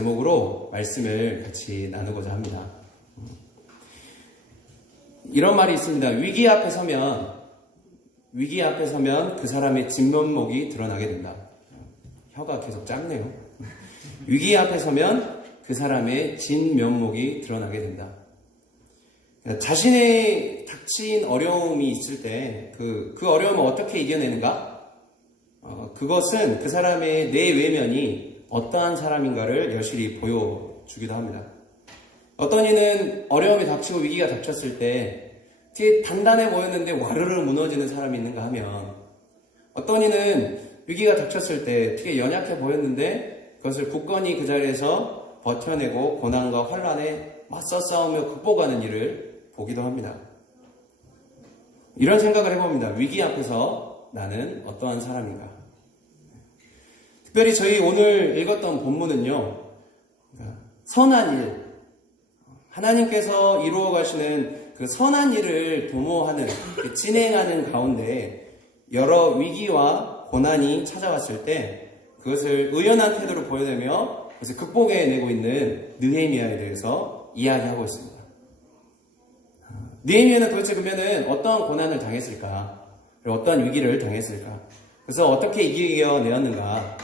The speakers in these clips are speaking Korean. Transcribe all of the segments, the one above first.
제목으로 말씀을 같이 나누고자 합니다. 이런 말이 있습니다. 위기 앞에 서면 그 사람의 진면목이 드러나게 된다. 혀가 계속 짧네요. 위기 앞에 서면 그 사람의 진면목이 드러나게 된다. 자신의 닥친 어려움이 있을 때 그 어려움을 어떻게 이겨내는가? 그것은 그 사람의 내외면이 어떠한 사람인가를 여실히 보여주기도 합니다. 어떤 이는 어려움이 닥치고 위기가 닥쳤을 때 되게 단단해 보였는데 와르르 무너지는 사람이 있는가 하면, 어떤 이는 위기가 닥쳤을 때 되게 연약해 보였는데 그것을 굳건히 그 자리에서 버텨내고 고난과 환난에 맞서 싸우며 극복하는 일을 보기도 합니다. 이런 생각을 해봅니다. 위기 앞에서 나는 어떠한 사람인가? 특별히 저희 오늘 읽었던 본문은요, 선한 일, 하나님께서 이루어 가시는 그 선한 일을 도모하는, 진행하는 가운데 여러 위기와 고난이 찾아왔을 때 그것을 의연한 태도로 보여내며 그것을 극복해내고 있는 느헤미야에 대해서 이야기하고 있습니다. 느헤미야는 도대체 그러면은 어떠한 고난을 당했을까? 그리고 어떠한 위기를 당했을까? 그래서 어떻게 이겨내었는가?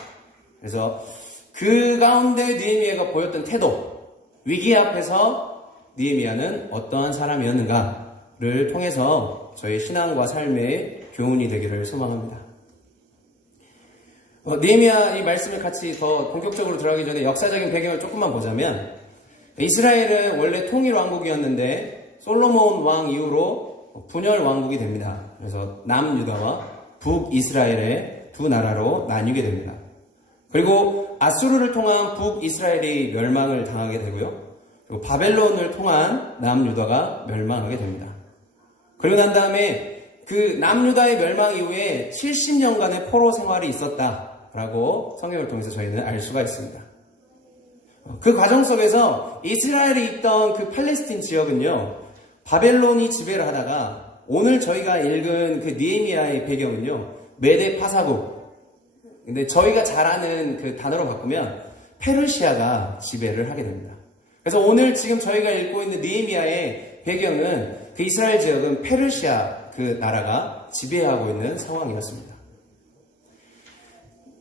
그래서 그 가운데 느헤미야가 보였던 태도, 위기 앞에서 느헤미야는 어떠한 사람이었는가를 통해서 저희 신앙과 삶의 교훈이 되기를 소망합니다. 느헤미야 이 말씀을 같이 더 본격적으로 들어가기 전에 역사적인 배경을 조금만 보자면, 이스라엘은 원래 통일 왕국이었는데 솔로몬 왕 이후로 분열 왕국이 됩니다. 그래서 남유다와 북이스라엘의 두 나라로 나뉘게 됩니다. 그리고 아수르를 통한 북이스라엘이 멸망을 당하게 되고요. 그리고 바벨론을 통한 남유다가 멸망하게 됩니다. 그리고 난 다음에 그 남유다의 멸망 이후에 70년간의 포로 생활이 있었다라고 성경을 통해서 저희는 알 수가 있습니다. 그 과정 속에서 이스라엘이 있던 그 팔레스틴 지역은요, 바벨론이 지배를 하다가 오늘 저희가 읽은 그 느헤미야의 배경은요, 메데 파사국. 근데 저희가 잘 아는 그 단어로 바꾸면 페르시아가 지배를 하게 됩니다. 그래서 오늘 지금 저희가 읽고 있는 느헤미야의 배경은 그 이스라엘 지역은 페르시아 그 나라가 지배하고 있는 상황이었습니다.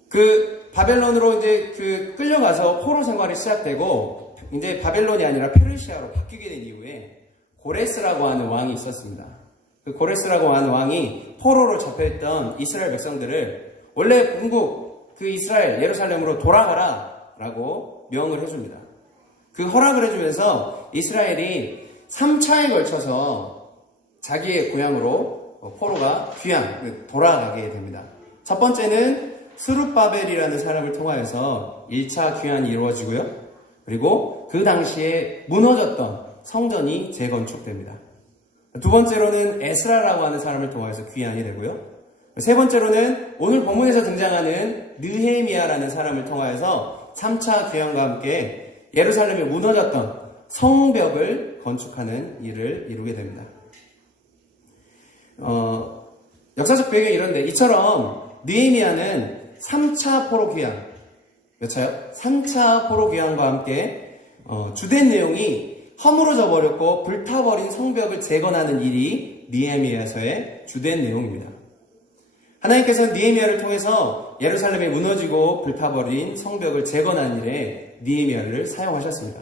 그 바벨론으로 이제 그 끌려가서 포로 생활이 시작되고 이제 바벨론이 아니라 페르시아로 바뀌게 된 이후에 고레스라고 하는 왕이 있었습니다. 그 고레스라고 하는 왕이 포로로 잡혀있던 이스라엘 백성들을 원래 본국 그 이스라엘 예루살렘으로 돌아가라 라고 명을 해줍니다. 그 허락을 해주면서 이스라엘이 3차에 걸쳐서 자기의 고향으로 포로가 돌아가게 됩니다. 첫 번째는 스룹바벨이라는 사람을 통하여서 1차 귀환이 이루어지고요. 그리고 그 당시에 무너졌던 성전이 재건축됩니다. 두 번째로는 에스라라고 하는 사람을 통해서 귀환이 되고요. 세 번째로는 오늘 본문에서 등장하는 느헤미야라는 사람을 통하여서 3차 귀환과 함께 예루살렘에 무너졌던 성벽을 건축하는 일을 이루게 됩니다. 역사적 배경이 이런데, 이처럼 느헤미야는 3차 포로 귀환, 몇 차요? 3차 포로 귀환과 함께 주된 내용이 허물어져 버렸고 불타버린 성벽을 재건하는 일이 느헤미야서의 주된 내용입니다. 하나님께서는 느헤미야를 통해서 예루살렘이 무너지고 불타버린 성벽을 재건하는 일에 느헤미야를 사용하셨습니다.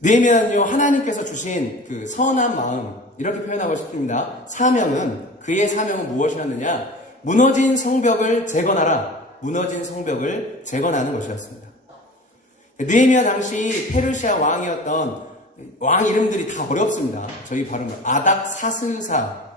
느헤미야는요, 하나님께서 주신 그 선한 마음, 이렇게 표현하고 싶습니다. 그의 사명은 무엇이었느냐? 무너진 성벽을 재건하라. 무너진 성벽을 재건하는 것이었습니다. 느헤미야 당시 페르시아 왕이었던 왕 이름들이 다 어렵습니다. 저희 발음을 아닥사드사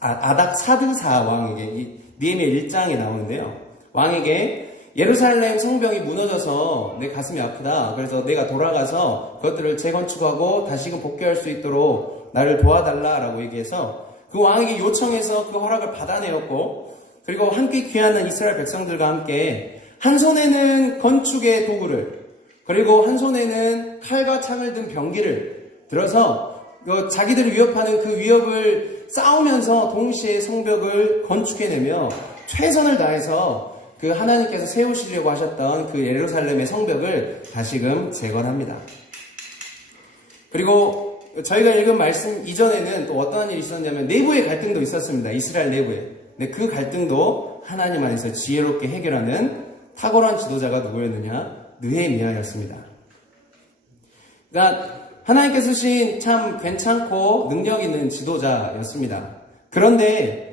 왕에게 느헤미야 1장에 나오는데요. 왕에게 예루살렘 성벽이 무너져서 내 가슴이 아프다. 그래서 내가 돌아가서 그것들을 재건축하고 다시금 복귀할 수 있도록 나를 도와달라라고 얘기해서 그 왕에게 요청해서 그 허락을 받아내었고, 그리고 함께 귀하는 이스라엘 백성들과 함께 한 손에는 건축의 도구를, 그리고 한 손에는 칼과 창을 든 병기를 들어서 자기들을 위협하는 그 위협을 싸우면서 동시에 성벽을 건축해내며 최선을 다해서 그 그 하나님께서 세우시려고 하셨던 그 예루살렘의 성벽을 다시금 재건합니다. 그리고 저희가 읽은 말씀 이전에는 또 어떠한 일이 있었냐면 내부의 갈등도 있었습니다. 이스라엘 내부에. 근데 그 갈등도 하나님 안에서 지혜롭게 해결하는 탁월한 지도자가 누구였느냐? 느헤미야였습니다. 그러니까 하나님께서 쓰신 참 괜찮고 능력 있는 지도자였습니다. 그런데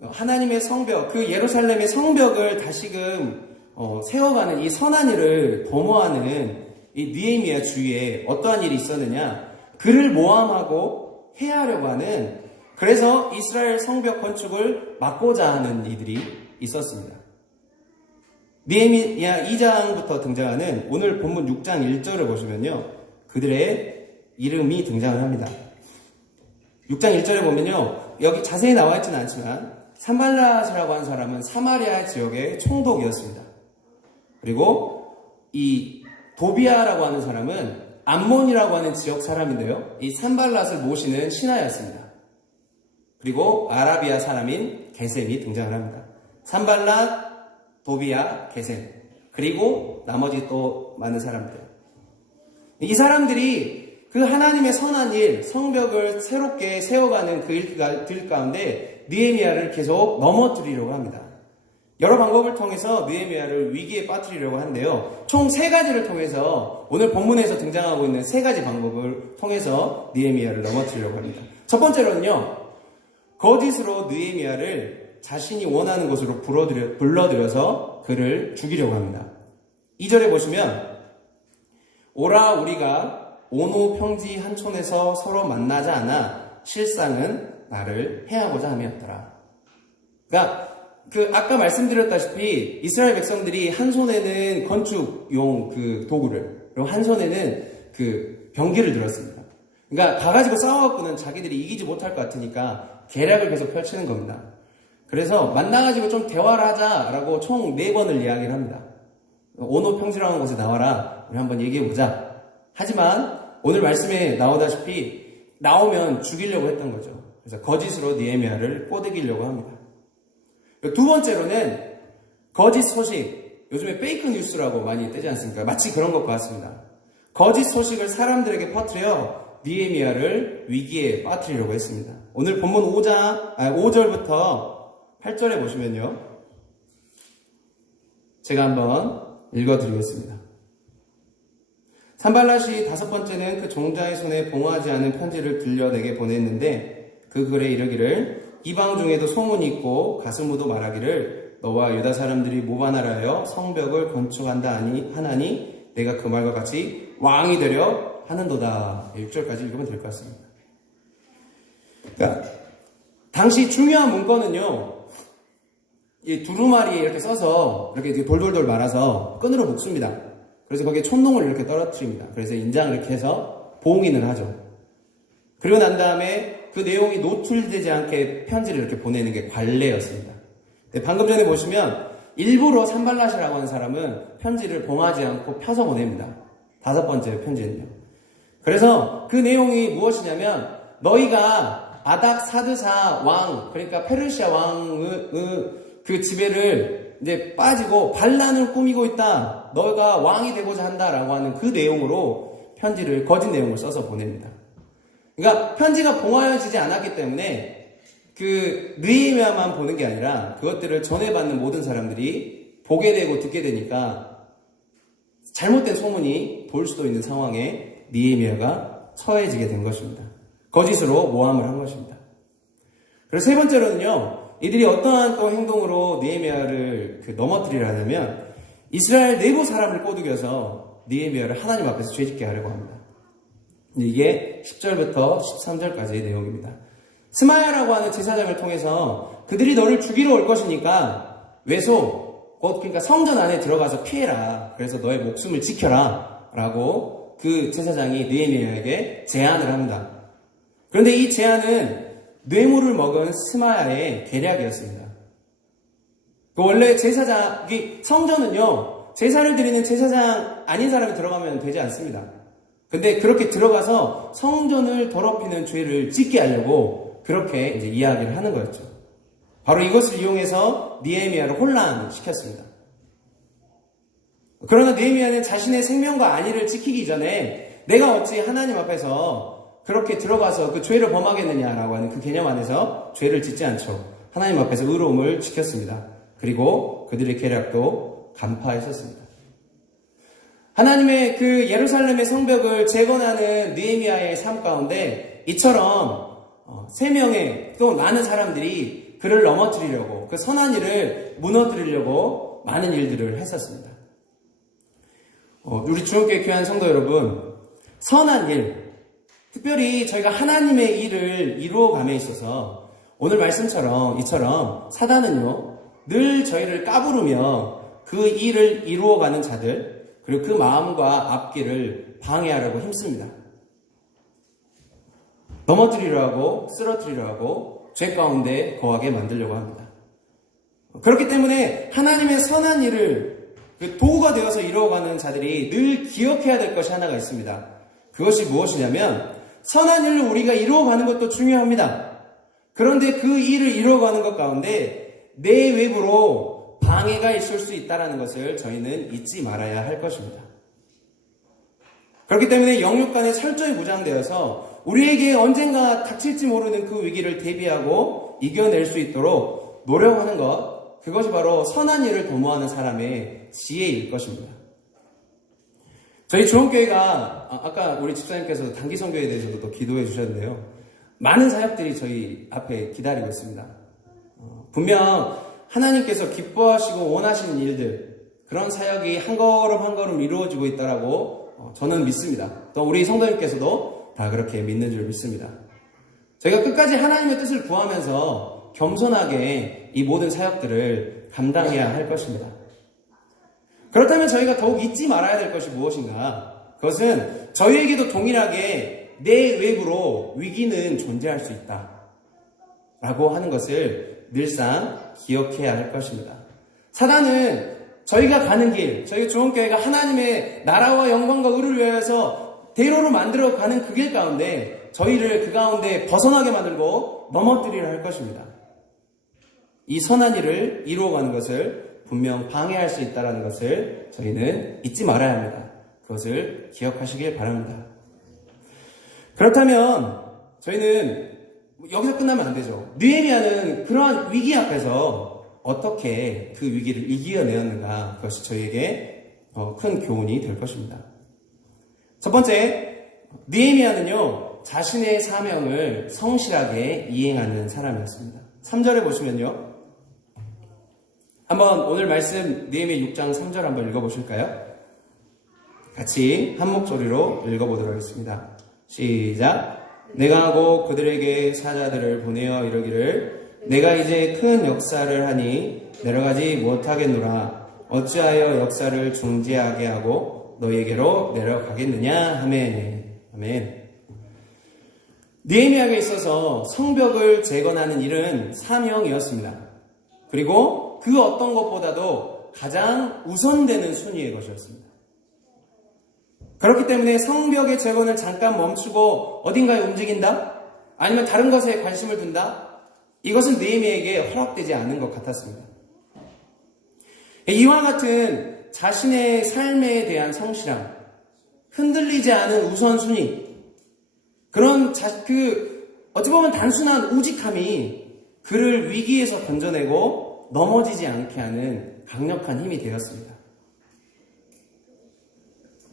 하나님의 성벽, 그 예루살렘의 성벽을 다시금 세워가는 이 선한 일을 도모하는 이 느헤미야 주위에 어떠한 일이 있었느냐? 그를 모함하고 해하려고 하는, 그래서 이스라엘 성벽 건축을 막고자 하는 이들이 있었습니다. 느헤미야 2장부터 등장하는 오늘 본문 6장 1절을 보시면요, 그들의 이름이 등장을 합니다. 6장 1절에 보면요, 여기 자세히 나와 있지는 않지만 산발랏이라고 하는 사람은 사마리아 지역의 총독이었습니다. 그리고 이 도비아라고 하는 사람은 암몬이라고 하는 지역 사람인데요, 이 산발랏을 모시는 신하였습니다. 그리고 아라비아 사람인 게셈이 등장을 합니다. 산발랏, 도비아, 게셈, 그리고 나머지 또 많은 사람들. 이 사람들이 그 하나님의 선한 일, 성벽을 새롭게 세워가는 그 일 가운데 느헤미야를 계속 넘어뜨리려고 합니다. 여러 방법을 통해서 느헤미야를 위기에 빠뜨리려고 하는데요, 총 3가지를 통해서, 오늘 본문에서 등장하고 있는 3가지 방법을 통해서 느헤미야를 넘어뜨리려고 합니다. 첫 번째로는요, 거짓으로 느헤미야를 자신이 원하는 곳으로 불러들여서 그를 죽이려고 합니다. 2절에 보시면, 오라 우리가 오노 평지 한촌에서 서로 만나자 않아 실상은 나를 해하고자 함이었더라. 그러니까 아까 말씀드렸다시피 이스라엘 백성들이 한 손에는 건축용 그 도구를, 그리고 한 손에는 그 병기를 들었습니다. 그러니까 가가지고 싸워갖고는 자기들이 이기지 못할 것 같으니까 계략을 계속 펼치는 겁니다. 그래서 만나가지고 좀 대화를 하자라고 총 4번을 이야기를 합니다. 오노 평지라는 곳에 나와라, 우리 한번 얘기해보자. 하지만 오늘 말씀에 나오다시피 나오면 죽이려고 했던 거죠. 그래서 거짓으로 느헤미야를 꼬드기려고 합니다. 2번째로는 거짓 소식, 요즘에 페이크 뉴스라고 많이 뜨지 않습니까? 마치 그런 것과 같습니다. 거짓 소식을 사람들에게 퍼뜨려 느헤미야를 위기에 빠뜨리려고 했습니다. 오늘 본문 5절부터 8절에 보시면요, 제가 한번 읽어드리겠습니다. 산발랏이 5번째는 그 종자의 손에 봉하지 않은 편지를 들려 내게 보냈는데 그 글에 이르기를 이방 중에도 소문이 있고 가스무도 말하기를 너와 유다 사람들이 모반하라여 성벽을 건축한다 하나니 내가 그 말과 같이 왕이 되려 하는도다. 6절까지 읽으면 될 것 같습니다. 그러니까 당시 중요한 문건은요, 이 두루마리에 이렇게 써서 이렇게 돌돌돌 말아서 끈으로 묶습니다. 그래서 거기에 촛농을 이렇게 떨어뜨립니다. 그래서 인장을 이렇게 해서 봉인을 하죠. 그리고 난 다음에 그 내용이 노출되지 않게 편지를 이렇게 보내는 게 관례였습니다. 방금 전에 보시면 일부러 산발랏이라고 하는 사람은 편지를 봉하지 않고 펴서 보냅니다. 5번째 편지는요. 그래서 그 내용이 무엇이냐면, 너희가 아닥 사드사 왕, 그러니까 페르시아 왕의 그 지배를 이제 빠지고 반란을 꾸미고 있다, 너가 왕이 되고자 한다라고 하는 그 내용으로 편지를, 거짓 내용을 써서 보냅니다. 그러니까 편지가 봉하여지지 않았기 때문에 그 느헤미야만 보는 게 아니라 그것들을 전해받는 모든 사람들이 보게 되고 듣게 되니까 잘못된 소문이 돌 수도 있는 상황에 느헤미야가 처해지게 된 것입니다. 거짓으로 모함을 한 것입니다. 그래서 3번째로는요, 이들이 어떠한 또 행동으로 느헤미야를 넘어뜨리려 하냐면, 이스라엘 내부 사람을 꼬드겨서 느헤미야를 하나님 앞에서 죄짓게 하려고 합니다. 이게 10절부터 13절까지의 내용입니다. 스마야라고 하는 제사장을 통해서 그들이 너를 죽이러 올 것이니까 외소, 곧 그러니까 성전 안에 들어가서 피해라, 그래서 너의 목숨을 지켜라 라고 그 제사장이 느헤미야에게 제안을 합니다. 그런데 이 제안은 뇌물을 먹은 스마야의 계략이었습니다. 원래 성전은요, 제사를 드리는 제사장 아닌 사람이 들어가면 되지 않습니다. 근데 그렇게 들어가서 성전을 더럽히는 죄를 짓게 하려고 그렇게 이제 이야기를 하는 거였죠. 바로 이것을 이용해서 느헤미야를 혼란시켰습니다. 그러나 느헤미야는 자신의 생명과 안위를 지키기 전에 내가 어찌 하나님 앞에서 그렇게 들어가서 그 죄를 범하겠느냐라고 하는 그 개념 안에서 죄를 짓지 않죠. 하나님 앞에서 의로움을 지켰습니다. 그리고 그들의 계략도 간파했었습니다. 하나님의 그 예루살렘의 성벽을 재건하는 느헤미야의 삶 가운데 이처럼 3명의 또 많은 사람들이 그를 넘어뜨리려고, 그 선한 일을 무너뜨리려고 많은 일들을 했었습니다. 우리 주원교회 귀한 성도 여러분, 선한 일, 특별히 저희가 하나님의 일을 이루어감에 있어서 오늘 말씀처럼 이처럼 사단은요 늘 저희를 까부르며 그 일을 이루어가는 자들, 그리고 그 마음과 앞길을 방해하려고 힘씁니다. 넘어뜨리려 하고 쓰러뜨리려 하고 죄 가운데 거하게 만들려고 합니다. 그렇기 때문에 하나님의 선한 일을 도구가 되어서 이루어가는 자들이 늘 기억해야 될 것이 하나가 있습니다. 그것이 무엇이냐면 선한 일을 우리가 이루어가는 것도 중요합니다. 그런데 그 일을 이루어가는 것 가운데 내 외부로 방해가 있을 수 있다는 것을 저희는 잊지 말아야 할 것입니다. 그렇기 때문에 영육간에 철저히 무장되어서 우리에게 언젠가 닥칠지 모르는 그 위기를 대비하고 이겨낼 수 있도록 노력하는 것, 그것이 바로 선한 일을 도모하는 사람의 지혜일 것입니다. 저희 주원교회가 아까 우리 집사님께서 단기 선교에 대해서도 또 기도해 주셨는데요. 많은 사역들이 저희 앞에 기다리고 있습니다. 분명 하나님께서 기뻐하시고 원하시는 일들, 그런 사역이 한 걸음 한 걸음 이루어지고 있다라고 저는 믿습니다. 또 우리 성도님께서도 다 그렇게 믿는 줄 믿습니다. 저희가 끝까지 하나님의 뜻을 구하면서 겸손하게 이 모든 사역들을 감당해야 할 것입니다. 그렇다면 저희가 더욱 잊지 말아야 될 것이 무엇인가? 그것은 저희에게도 동일하게 내 외부로 위기는 존재할 수 있다 라고 하는 것을 늘상 기억해야 할 것입니다. 사단은 저희가 가는 길, 저희 주원교회가 하나님의 나라와 영광과 의를 위하여서 대로를 만들어가는 그 길 가운데 저희를 그 가운데 벗어나게 만들고 넘어뜨리려 할 것입니다. 이 선한 일을 이루어가는 것을 분명 방해할 수 있다는 것을 저희는 잊지 말아야 합니다. 그것을 기억하시길 바랍니다. 그렇다면 저희는 여기서 끝나면 안 되죠. 느헤미야는 그러한 위기 앞에서 어떻게 그 위기를 이겨내었는가, 그것이 저희에게 큰 교훈이 될 것입니다. 첫 번째, 느헤미야는요 자신의 사명을 성실하게 이행하는 사람이었습니다. 3절에 보시면요, 한번 오늘 말씀 느헤미야 6장 3절 한번 읽어보실까요? 같이 한 목소리로 읽어보도록 하겠습니다. 시작. 내가 하고 그들에게 사자들을 보내어 이르기를 내가 이제 큰 역사를 하니 내려가지 못하겠노라. 어찌하여 역사를 중지하게 하고 너에게로 내려가겠느냐 하매. 아멘. 느헤미야에게 있어서 성벽을 재건하는 일은 사명이었습니다. 그리고 그 어떤 것보다도 가장 우선되는 순위의 것이었습니다. 그렇기 때문에 성벽의 재건을 잠깐 멈추고 어딘가에 움직인다? 아니면 다른 것에 관심을 둔다? 이것은 느헤미야에게 허락되지 않은 것 같았습니다. 이와 같은 자신의 삶에 대한 성실함, 흔들리지 않은 우선순위, 그런 어찌 보면 단순한 우직함이 그를 위기에서 건져내고 넘어지지 않게 하는 강력한 힘이 되었습니다.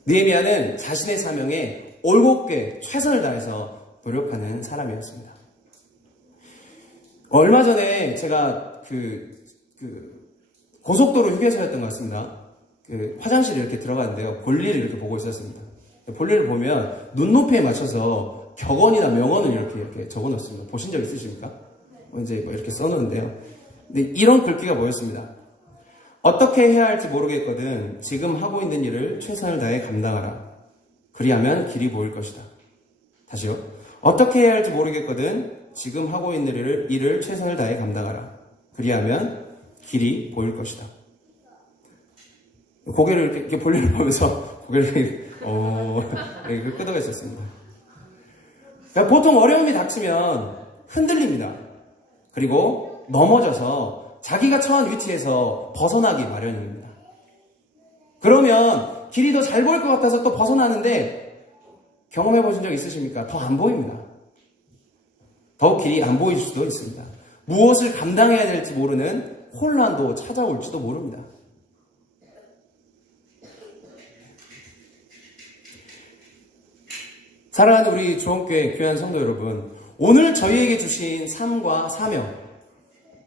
느헤미야는 자신의 사명에 올곧게 최선을 다해서 노력하는 사람이었습니다. 얼마 전에 제가 고속도로 휴게소였던 것 같습니다. 화장실에 이렇게 들어갔는데요. 볼일을 이렇게 보고 있었습니다. 볼일을 보면 눈높이에 맞춰서 격언이나 명언을 이렇게 적어놓습니다. 보신 적 있으십니까? 이제 이렇게 써놓는데요. 근데 이런 글귀가 뭐였습니다. 어떻게 해야 할지 모르겠거든 지금 하고 있는 일을 최선을 다해 감당하라. 그리하면 길이 보일 것이다. 다시요. 어떻게 해야 할지 모르겠거든 지금 하고 있는 일을 최선을 다해 감당하라. 그리하면 길이 보일 것이다. 고개를 이렇게 볼일을 보면서 고개를 이렇게 끄덕여 있었습니다. 그러니까 보통 어려움이 닥치면 흔들립니다. 그리고 넘어져서 자기가 처한 위치에서 벗어나기 마련입니다. 그러면 길이 더 잘 보일 것 같아서 또 벗어나는데 경험해 보신 적 있으십니까? 더 안 보입니다. 더욱 길이 안 보일 수도 있습니다. 무엇을 감당해야 될지 모르는 혼란도 찾아올지도 모릅니다. 사랑하는 우리 주원교회 귀한 성도 여러분, 오늘 저희에게 주신 삶과 사명,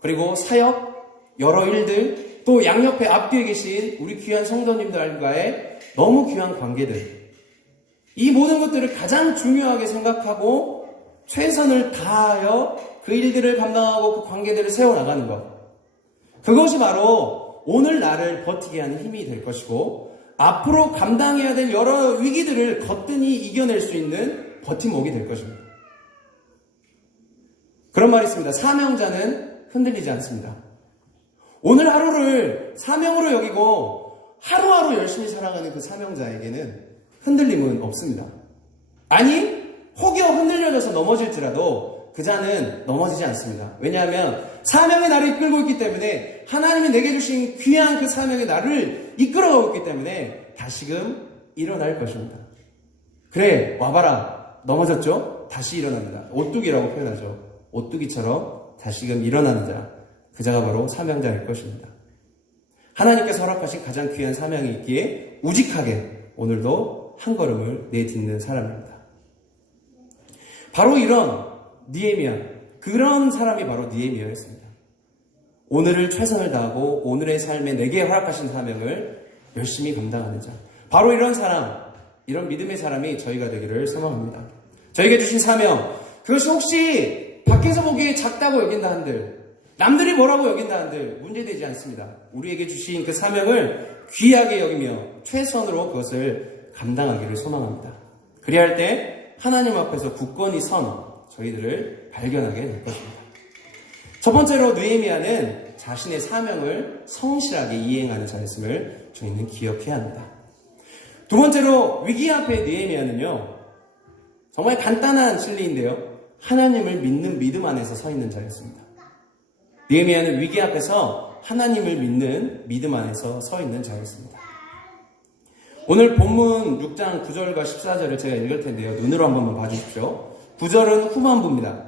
그리고 사역, 여러 일들, 또 양옆에 앞뒤에 계신 우리 귀한 성도님들과의 너무 귀한 관계들, 이 모든 것들을 가장 중요하게 생각하고 최선을 다하여 그 일들을 감당하고 그 관계들을 세워나가는 것, 그것이 바로 오늘 나를 버티게 하는 힘이 될 것이고 앞으로 감당해야 될 여러 위기들을 거뜬히 이겨낼 수 있는 버팀목이 될 것입니다. 그런 말이 있습니다. 사명자는 흔들리지 않습니다. 오늘 하루를 사명으로 여기고 하루하루 열심히 살아가는 그 사명자에게는 흔들림은 없습니다. 아니, 혹여 흔들려져서 넘어질지라도 그 자는 넘어지지 않습니다. 왜냐하면 사명의 나를 이끌고 있기 때문에, 하나님이 내게 주신 귀한 그 사명의 나를 이끌어가고 있기 때문에 다시금 일어날 것입니다. 그래, 와봐라. 넘어졌죠? 다시 일어납니다. 오뚜기라고 표현하죠. 오뚜기처럼 다시금 일어나는 자, 그 자가 바로 사명자일 것입니다. 하나님께서 허락하신 가장 귀한 사명이 있기에 우직하게 오늘도 한 걸음을 내딛는 사람입니다. 바로 이런 느헤미야, 그런 사람이 바로 느헤미야였습니다. 오늘을 최선을 다하고 오늘의 삶에 내게 허락하신 사명을 열심히 감당하는 자, 바로 이런 사람, 이런 믿음의 사람이 저희가 되기를 소망합니다. 저에게 주신 사명, 그것이 혹시 밖에서 보기에 작다고 여긴다 한들, 남들이 뭐라고 여긴다 한들 문제되지 않습니다. 우리에게 주신 그 사명을 귀하게 여기며 최선으로 그것을 감당하기를 소망합니다. 그리할 때 하나님 앞에서 굳건히 선 저희들을 발견하게 될 것입니다. 첫 번째로 느헤미야는 자신의 사명을 성실하게 이행하는 자였음을 저희는 기억해야 합니다. 두 번째로 위기 앞에 느헤미야는요, 정말 간단한 진리인데요, 하나님을 믿는 믿음 안에서 서 있는 자였습니다. 느헤미야는 위기 앞에서 하나님을 믿는 믿음 안에서 서 있는 자였습니다. 오늘 본문 6장 9절과 14절을 제가 읽을 텐데요, 눈으로 한번 봐주십시오. 9절은 후반부입니다.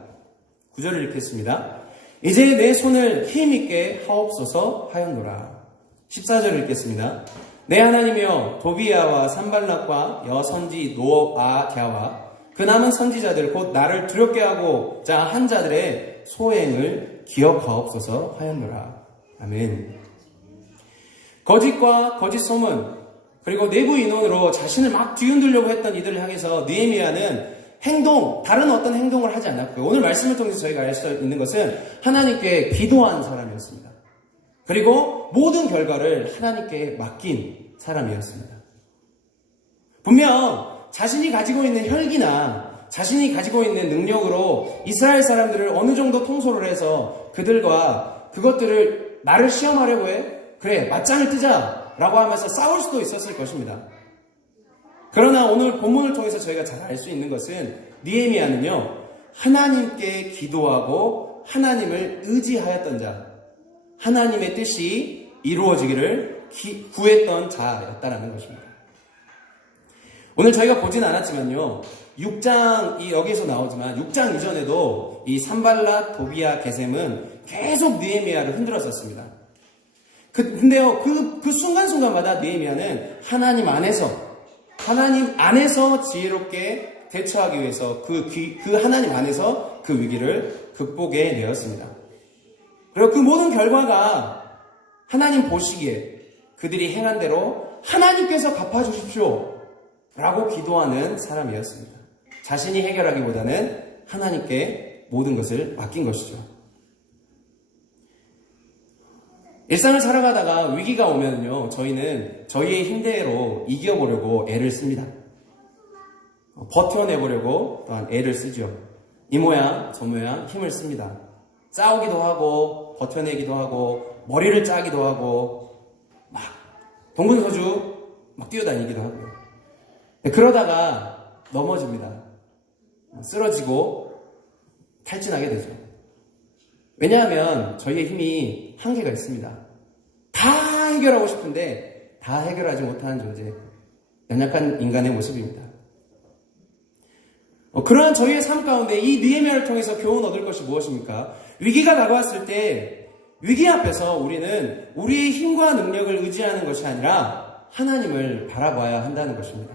9절을 읽겠습니다. 이제 내 손을 힘있게 하옵소서 하였노라. 14절을 읽겠습니다. 내 하나님이여, 도비야와 산발락과 여선지 노아갸와 그 남은 선지자들 곧 나를 두렵게 하고자 한 자들의 소행을 기억하옵소서 하였노라. 아멘. 거짓과 거짓 소문, 그리고 내부 인원으로 자신을 막 뒤흔들려고 했던 이들을 향해서 느헤미야는 다른 어떤 행동을 하지 않았고요. 오늘 말씀을 통해서 저희가 알 수 있는 것은 하나님께 기도한 사람이었습니다. 그리고 모든 결과를 하나님께 맡긴 사람이었습니다. 분명 자신이 가지고 있는 혈기나 자신이 가지고 있는 능력으로 이스라엘 사람들을 어느 정도 통솔을 해서 그들과 그것들을 나를 시험하려고 해? 그래, 맞짱을 뜨자 라고 하면서 싸울 수도 있었을 것입니다. 그러나 오늘 본문을 통해서 저희가 잘 알 수 있는 것은 느헤미야는요, 하나님께 기도하고 하나님을 의지하였던 자, 하나님의 뜻이 이루어지기를 구했던 자였다라는 것입니다. 오늘 저희가 보진 않았지만요, 6장, 여기에서 나오지만 6장 이전에도 이 산발락, 도비야, 게셈은 계속 느헤미야를 흔들었었습니다. 근데요, 그 순간순간마다 느헤미야는 하나님 안에서 지혜롭게 대처하기 위해서 그 하나님 안에서 그 위기를 극복해 내었습니다. 그리고 그 모든 결과가 하나님 보시기에 그들이 행한 대로 하나님께서 갚아주십시오 라고 기도하는 사람이었습니다. 자신이 해결하기보다는 하나님께 모든 것을 맡긴 것이죠. 일상을 살아가다가 위기가 오면요, 저희는 저희의 힘대로 이겨보려고 애를 씁니다. 버텨내보려고 또한 애를 쓰죠. 이 모양 저 모양 힘을 씁니다. 싸우기도 하고 버텨내기도 하고 머리를 짜기도 하고 막 동분서주 막 뛰어다니기도 하고요. 그러다가 넘어집니다. 쓰러지고 탈진하게 되죠. 왜냐하면 저희의 힘이 한계가 있습니다. 다 해결하고 싶은데 다 해결하지 못하는 존재, 연약한 인간의 모습입니다. 그러한 저희의 삶 가운데 이 느헤미야를 통해서 교훈 얻을 것이 무엇입니까? 위기가 다가왔을 때 위기 앞에서 우리는 우리의 힘과 능력을 의지하는 것이 아니라 하나님을 바라봐야 한다는 것입니다.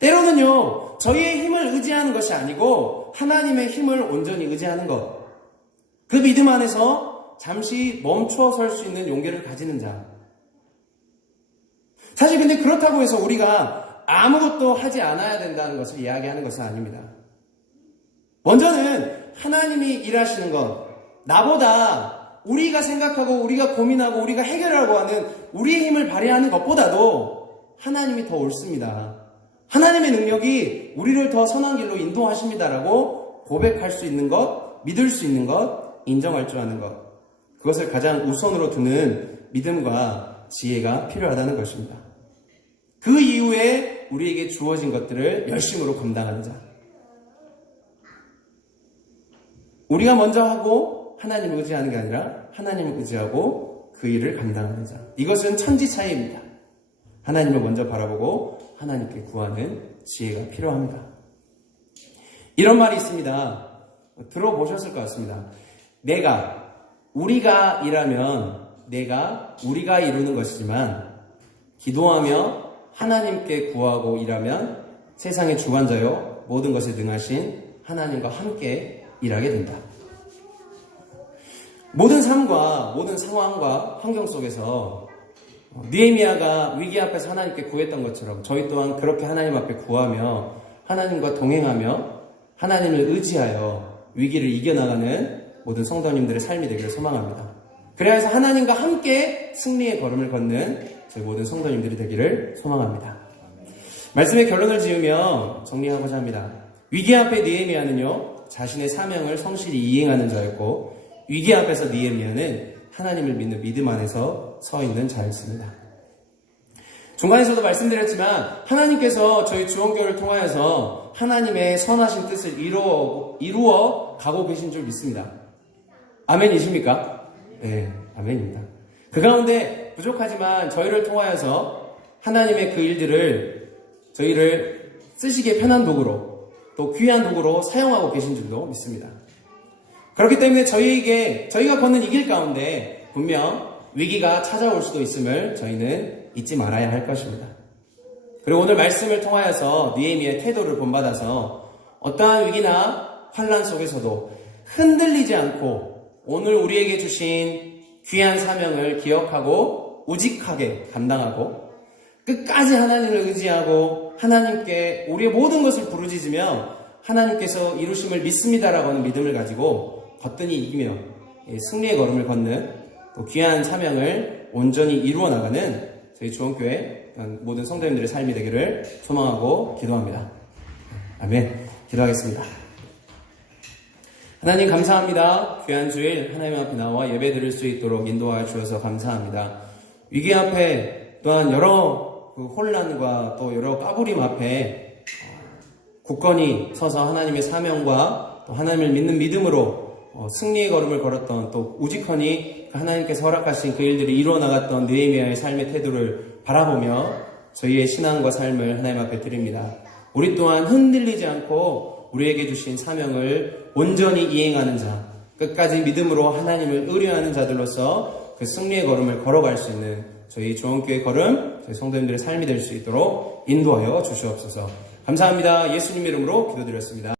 때로는요, 저희의 힘을 의지하는 것이 아니고 하나님의 힘을 온전히 의지하는 것, 그 믿음 안에서 잠시 멈춰 설 수 있는 용기를 가지는 자. 사실 근데 그렇다고 해서 우리가 아무것도 하지 않아야 된다는 것을 이야기하는 것은 아닙니다. 먼저는 하나님이 일하시는 것, 나보다 우리가 생각하고 우리가 고민하고 우리가 해결하려고 하는 우리의 힘을 발휘하는 것보다도 하나님이 더 옳습니다. 하나님의 능력이 우리를 더 선한 길로 인도하십니다라고 고백할 수 있는 것, 믿을 수 있는 것, 인정할 줄 아는 것, 그것을 가장 우선으로 두는 믿음과 지혜가 필요하다는 것입니다. 그 이후에 우리에게 주어진 것들을 열심으로 감당하는 자. 우리가 먼저 하고 하나님을 의지하는 게 아니라 하나님을 의지하고 그 일을 감당하는 자. 이것은 천지 차이입니다. 하나님을 먼저 바라보고 하나님께 구하는 지혜가 필요합니다. 이런 말이 있습니다. 들어보셨을 것 같습니다. 우리가 일하면 우리가 이루는 것이지만 기도하며 하나님께 구하고 일하면 세상의 주관자요 모든 것에 능하신 하나님과 함께 일하게 된다. 모든 삶과 모든 상황과 환경 속에서 느헤미야가 위기 앞에서 하나님께 구했던 것처럼 저희 또한 그렇게 하나님 앞에 구하며 하나님과 동행하며 하나님을 의지하여 위기를 이겨나가는 모든 성도님들의 삶이 되기를 소망합니다. 그래야 해서 하나님과 함께 승리의 걸음을 걷는 저희 모든 성도님들이 되기를 소망합니다. 말씀의 결론을 지으며 정리하고자 합니다. 위기 앞에 느헤미야는요, 자신의 사명을 성실히 이행하는 자였고, 위기 앞에서 느헤미야는 하나님을 믿는 믿음 안에서 서 있는 자였습니다. 중간에서도 말씀드렸지만 하나님께서 저희 주원교회를 통하여서 하나님의 선하신 뜻을 이루어 가고 계신 줄 믿습니다. 아멘이십니까? 네, 아멘입니다. 그 가운데 부족하지만 저희를 통하여서 하나님의 그 일들을 저희를 쓰시기에 편한 도구로 또 귀한 도구로 사용하고 계신 줄도 믿습니다. 그렇기 때문에 저희가 걷는 이 길 가운데 분명 위기가 찾아올 수도 있음을 저희는 잊지 말아야 할 것입니다. 그리고 오늘 말씀을 통하여서 느헤미야의 태도를 본받아서 어떠한 위기나 환난 속에서도 흔들리지 않고 오늘 우리에게 주신 귀한 사명을 기억하고 우직하게 감당하고 끝까지 하나님을 의지하고 하나님께 우리의 모든 것을 부르짖으며 하나님께서 이루심을 믿습니다라고 하는 믿음을 가지고 거뜬히 이기며 승리의 걸음을 걷는 또 귀한 사명을 온전히 이루어 나가는 저희 주원교회 모든 성도님들의 삶이 되기를 소망하고 기도합니다. 아멘. 기도하겠습니다. 하나님 감사합니다. 귀한 주일 하나님 앞에 나와 예배 드릴 수 있도록 인도하여 주셔서 감사합니다. 위기 앞에 또한 여러 혼란과 또 여러 까부림 앞에 굳건히 서서 하나님의 사명과 또 하나님을 믿는 믿음으로 승리의 걸음을 걸었던 또 우직하니 하나님께서 허락하신 그 일들이 이루어 나갔던 느헤미야의 삶의 태도를 바라보며 저희의 신앙과 삶을 하나님 앞에 드립니다. 우리 또한 흔들리지 않고 우리에게 주신 사명을 온전히 이행하는 자, 끝까지 믿음으로 하나님을 의뢰하는 자들로서 그 승리의 걸음을 걸어갈 수 있는 저희 주원교회 걸음, 저희 성도님들의 삶이 될 수 있도록 인도하여 주시옵소서. 감사합니다. 예수님 이름으로 기도드렸습니다.